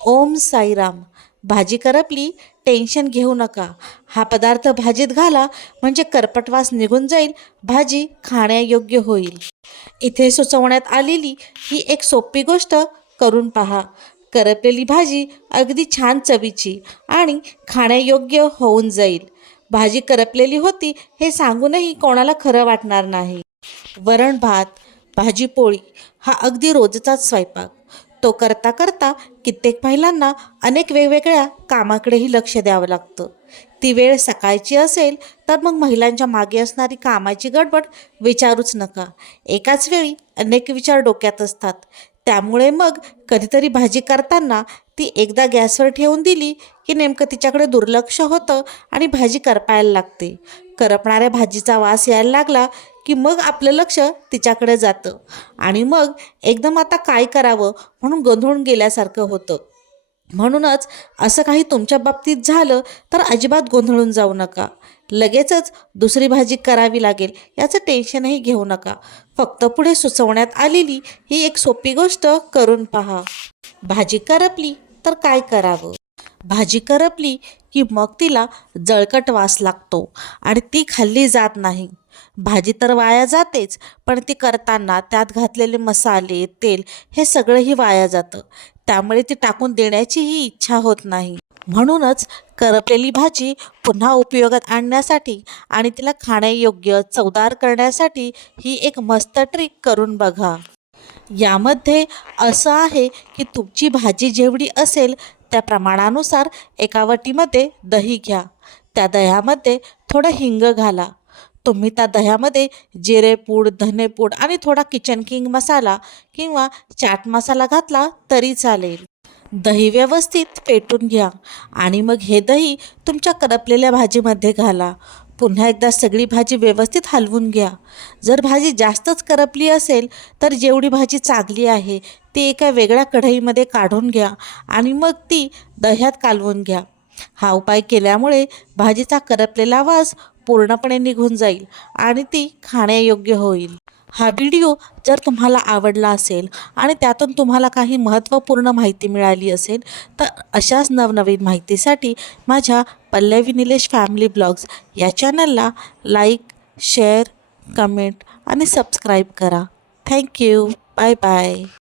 ओम साईराम. भाजी करपली टेन्शन घेऊ नका. हा पदार्थ भाजीत घाला म्हणजे करपटवास निघून जाईल भाजी खाण्यायोग्य होईल. इथे सुचवण्यात आलेली ही एक सोपी गोष्ट करून पहा. करपलेली भाजी अगदी छान चवीची आणि खाण्यायोग्य होऊन जाईल. भाजी करपलेली होती हे सांगूनही कोणाला खरं वाटणार नाही. वरण भात भाजी पोळी हा अगदी रोजचाच स्वयंपाक. तो करता करता कित्येक महिलांना अनेक वेगवेगळ्या कामाकडेही लक्ष द्यावं लागतं. ती वेळ सकाळची असेल तर मग महिलांच्या मागे असणारी कामाची गडबड विचारूच नका. एकाच वेळी अनेक विचार डोक्यात असतात. त्यामुळे मग कधीतरी भाजी करताना ती एकदा गॅसवर ठेवून दिली की नेमकं तिच्याकडे दुर्लक्ष होतं आणि भाजी करपायला लागते. करपणाऱ्या भाजीचा वास यायला लागला की मग आपलं लक्ष तिच्याकडे जातं. आणि मग एकदम आता काय करावं म्हणून गोंधळून गेल्यासारखं होतं. म्हणूनच असं काही तुमच्या बाबतीत झालं तर अजिबात गोंधळून जाऊ नका. लगेचच दुसरी भाजी करावी लागेल याचं टेन्शनही घेऊ नका. फक्त पुढे सुचवण्यात आलेली ही एक सोपी गोष्ट करून पहा. भाजी करपली तर काय करावं? भाजी करपली की मग तिला जळकट वास लागतो आणि ती खाल्ली जात नाही. भाजी तर वाया जातेच पण ती करताना त्यात घातलेले मसाले तेल हे सगळंही वाया जातं. त्यामुळे ती टाकून देण्याचीही इच्छा होत नाही. म्हणूनच करपलेली भाजी पुन्हा उपयोगात आणण्यासाठी आणि तिला खाण्यायोग्य चवदार करण्यासाठी ही एक मस्त ट्रिक करून बघा. यामध्ये असं आहे की तुमची भाजी जेवढी असेल त्या प्रमाणानुसार एका वटीमध्ये दही घ्या. त्या दह्यामध्ये थोडं हिंग घाला. तुम्ही त्या दह्यामध्ये जिरेपूड धनेपूड आणि थोडा किचन किंग मसाला किंवा चाट मसाला घातला तरी चालेल. दही व्यवस्थित पेटून घ्या आणि मग हे दही तुमच्या करपलेल्या भाजीमध्ये घाला. पुन्हा एकदा सगळी भाजी व्यवस्थित हलवून घ्या. जर भाजी जास्तच करपली असेल तर जेवढी भाजी चांगली आहे ती एका वेगळ्या कढईमध्ये काढून घ्या आणि मग ती दह्यात कालवून घ्या. हा उपाय केल्यामुळे भाजीचा करपलेला वास पूर्णपणे निघून जाईल आणि ती खाण्यायोग्य होईल. हा व्हिडिओ जर तुम्हाला आवडला असेल आणि त्यातून तुम्हाला काही महत्त्वपूर्ण माहिती मिळाली असेल तर अशाच नवनवीन माहितीसाठी माझ्या पल्लवी निलेश फॅमिली ब्लॉग्स या चॅनलला लाईक शेअर कमेंट आणि सबस्क्राईब करा. Thank you bye bye